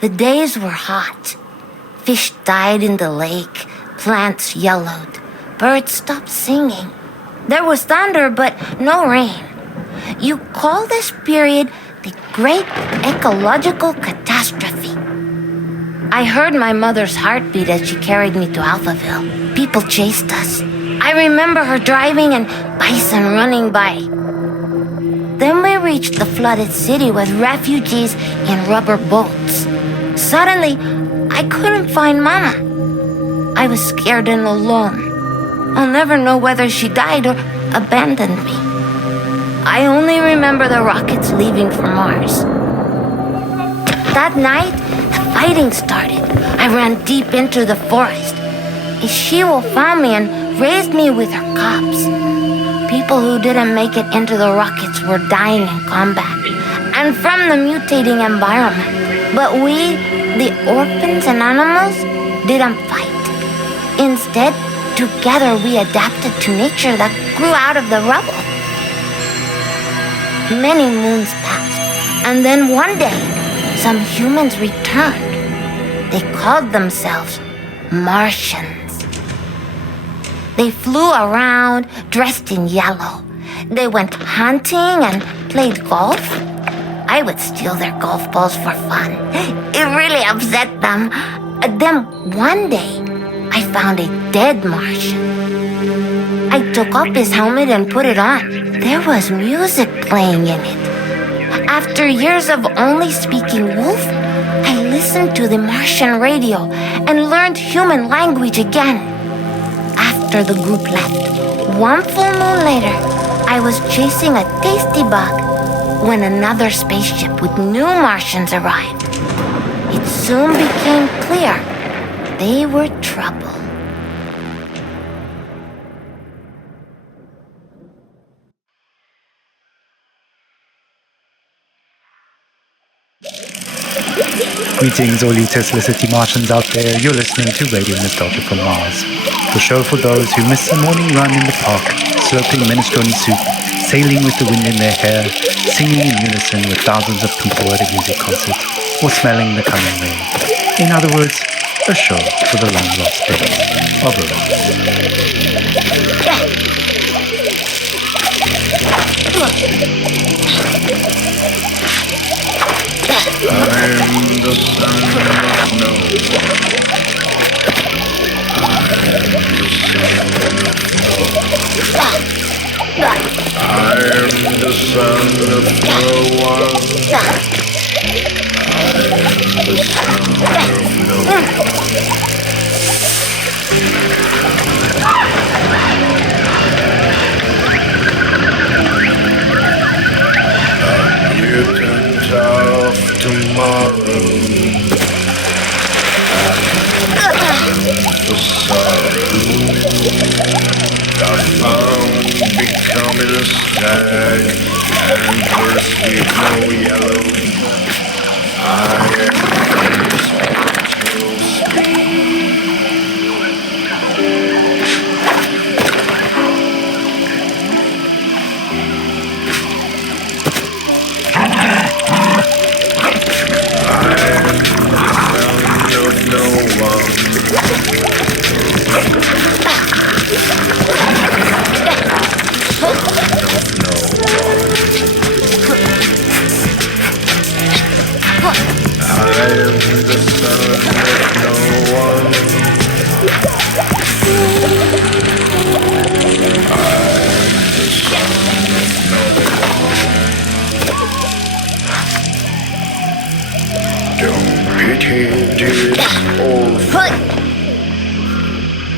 The days were hot. Fish died in the lake, plants yellowed, birds stopped singing. There was thunder, but no rain. You call this period the Great Ecological Catastrophe. I heard my mother's heartbeat as she carried me to Alphaville. People chased us. I remember her driving and bison running by. Then we reached the flooded city with refugees in rubber boats. Suddenly, I couldn't find Mama. I was scared and alone. I'll never know whether she died or abandoned me. I only remember the rockets leaving for Mars. That night, the fighting started. I ran deep into the forest. A she-wolf found me and raised me with her cubs. People who didn't make it into the rockets were dying in combat and from the mutating environment. But we, the orphans and animals, didn't fight. Instead, together we adapted to nature that grew out of the rubble. Many moons passed, and then one day, some humans returned. They called themselves Martians. They flew around dressed in yellow. They went hunting and played golf. I would steal their golf balls for fun. It really upset them. Then one day, I found a dead Martian. I took off his helmet and put it on. There was music playing in it. After years of only speaking wolf, I listened to the Martian radio and learned human language again. After the group left, one full moon later, I was chasing a tasty bug when another spaceship with new Martians arrived. It soon became clear they were trouble. Greetings, all you Tesla-City Martians out there. You're listening to Radio Nostalgia from Mars, the show for those who miss the morning run in the park, slurping minestrone soup, sailing with the wind in their hair, singing in unison with thousands of people at a music concert, or smelling the coming rain. In other words, a show for the long-lost days of I'm the son of snow. I'm the son of no one. I'm the son of no one. Mutant of tomorrow. The sorrow. I found becoming a stag and horse with no yellow. I am the spiritual speed. I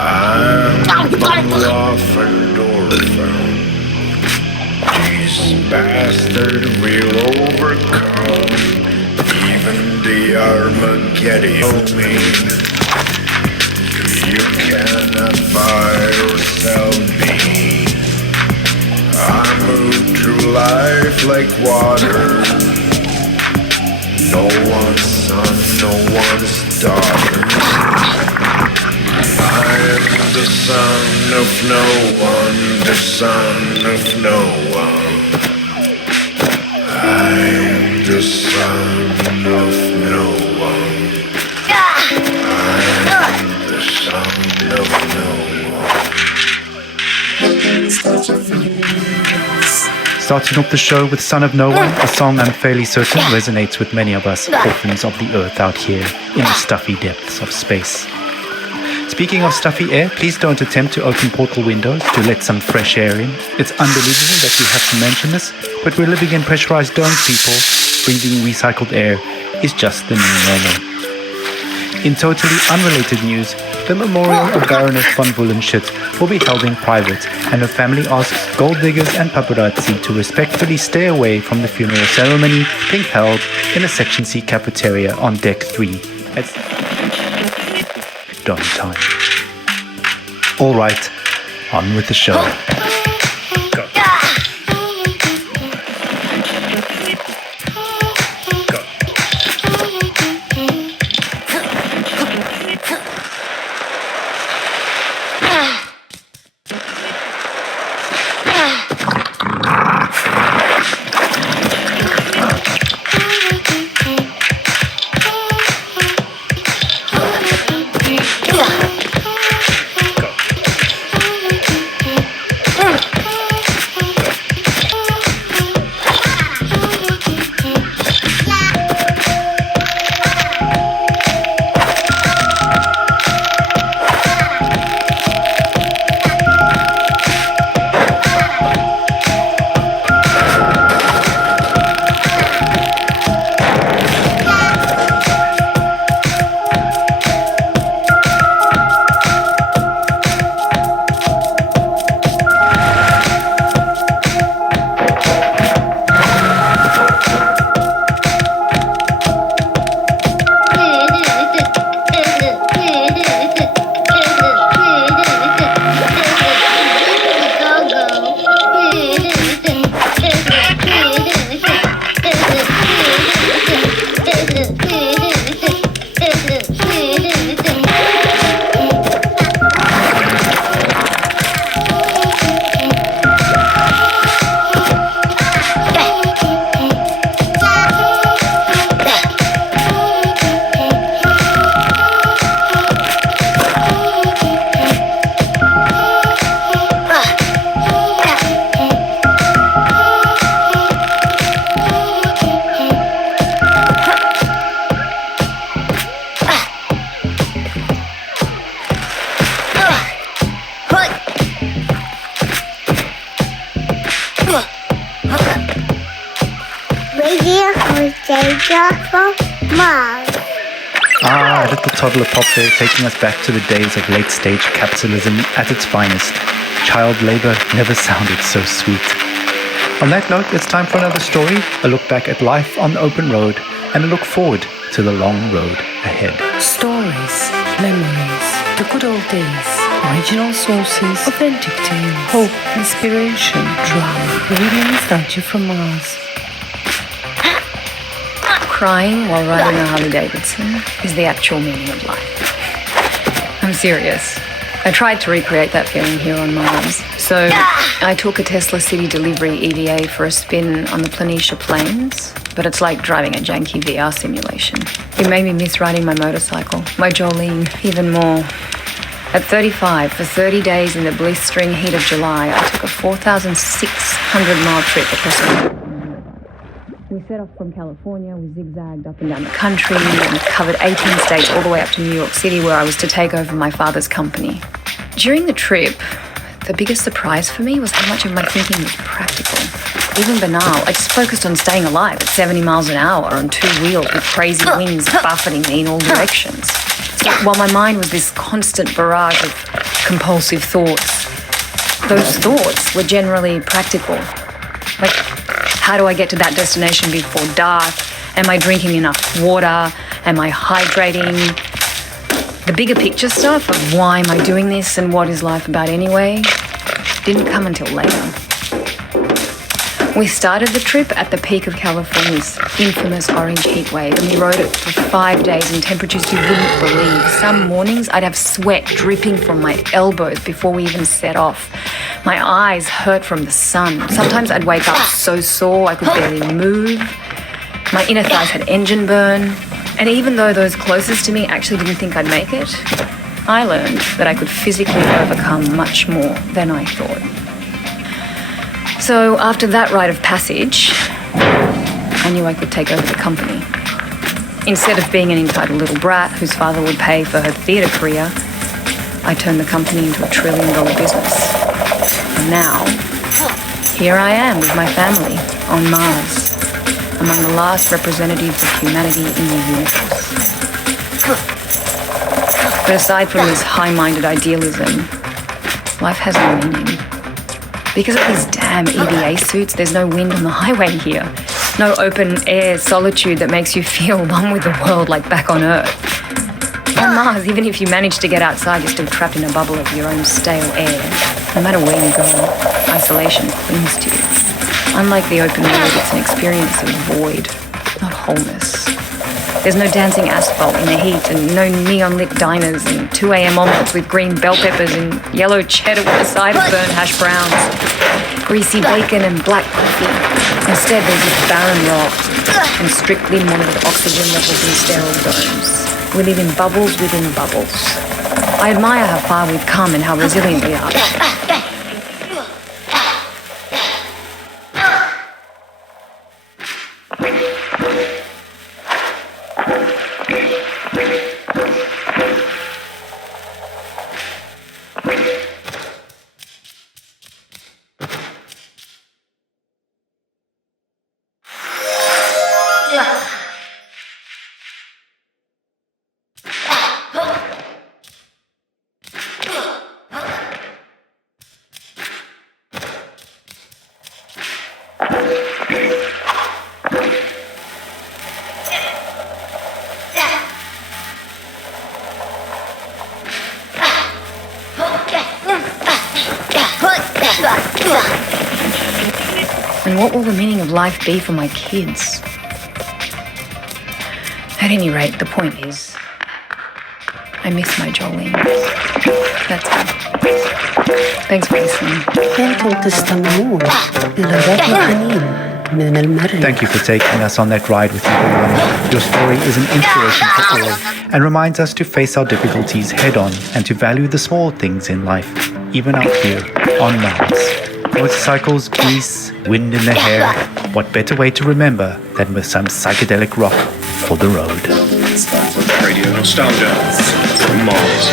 I'm off and orphan. These bastards will overcome even the Armageddon. You cannot buy or sell me. I move through life like water. No one's son, no one's daughter. I am the son of no one, the son of no one. I am the son of no one. I am the son of no one. Starting off the show with Son of No One, a song I'm fairly certain resonates with many of us orphans of the earth out here in the stuffy depths of space. Speaking of stuffy air, please don't attempt to open portal windows to let some fresh air in. It's unbelievable that we have to mention this, but we're living in pressurized domes, people. Breathing recycled air is just the new normal. In totally unrelated news, the memorial of Baroness von Wullenschütz will be held in private, and her family asks gold diggers and paparazzi to respectfully stay away from the funeral ceremony being held in a Section C cafeteria on Deck 3 at dawn time. All right, on with the show. Go. A little toddler pop there, taking us back to the days of late-stage capitalism at its finest. Child labor never sounded so sweet. On that note, it's time for another story, a look back at life on the open road, and a look forward to the long road ahead. Stories, memories, the good old days, original sources, authentic tales, hope, inspiration, drama, radio nostalgia from Mars. Crying while riding a Harley Davidson is the actual meaning of life. I'm serious. I tried to recreate that feeling here on Mars. So I took a Tesla City Delivery EVA for a spin on the Planitia Plains, but it's like driving a janky VR simulation. It made me miss riding my motorcycle, my Jolene, even more. At 35, for 30 days in the blistering heat of July, I took a 4,600-mile trip across the... We set off from California, we zigzagged up and down the country and covered 18 states all the way up to New York City, where I was to take over my father's company. During the trip, the biggest surprise for me was how much of my thinking was practical. Even banal, I just focused on staying alive at 70 miles an hour on two wheels with crazy winds buffeting me in all directions. So while my mind was this constant barrage of compulsive thoughts, those thoughts were generally practical. Like, how do I get to that destination before dark? Am I drinking enough water? Am I hydrating? The bigger picture stuff of why am I doing this and what is life about anyway didn't come until later. We started the trip at the peak of California's infamous orange heat wave, and we rode it for 5 days in temperatures you wouldn't believe. Some mornings I'd have sweat dripping from my elbows before we even set off. My eyes hurt from the sun. Sometimes I'd wake up so sore I could barely move. My inner thighs had engine burn. And even though those closest to me actually didn't think I'd make it, I learned that I could physically overcome much more than I thought. So after that rite of passage, I knew I could take over the company. Instead of being an entitled little brat whose father would pay for her theatre career, I turned the company into $1 trillion business. And now, here I am with my family on Mars, among the last representatives of humanity in the universe. But aside from this high-minded idealism, life has no meaning. Because of these damn EVA suits, there's no wind on the highway here. No open-air solitude that makes you feel one with the world like back on Earth. On Mars, even if you manage to get outside, you're still trapped in a bubble of your own stale air. No matter where you go, isolation clings to you. Unlike the open road, it's an experience of void, not wholeness. There's no dancing asphalt in the heat and no neon-lit diners and 2 a.m. omelettes with green bell peppers and yellow cheddar with a side of burnt hash browns, greasy bacon and black coffee. Instead, there's this barren rock and strictly monitored oxygen levels in sterile domes. We live in bubbles within bubbles. I admire how far we've come and how resilient we are. And what will the meaning of life be for my kids? At any rate, the point is, I miss my Jolene. That's all. Thanks for listening. Thank you for taking us on that ride with you, everyone. Your story is an inspiration for all and reminds us to face our difficulties head on and to value the small things in life, even out here on Mars. Motorcycles, grease, wind in the hair. What better way to remember than with some psychedelic rock for the road? Radio Nostalgia from Mars.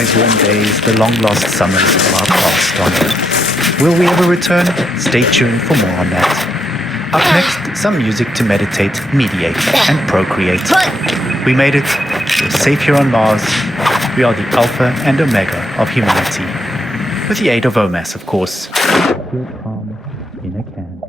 nice warm days, the long-lost summers are past on Earth. Will we ever return? Stay tuned for more on that. Up next, some music to meditate, mediate, and procreate. We made it. We're safe here on Mars. We are the alpha and omega of humanity. With the aid of OMAS, of course. Pure calm in a can.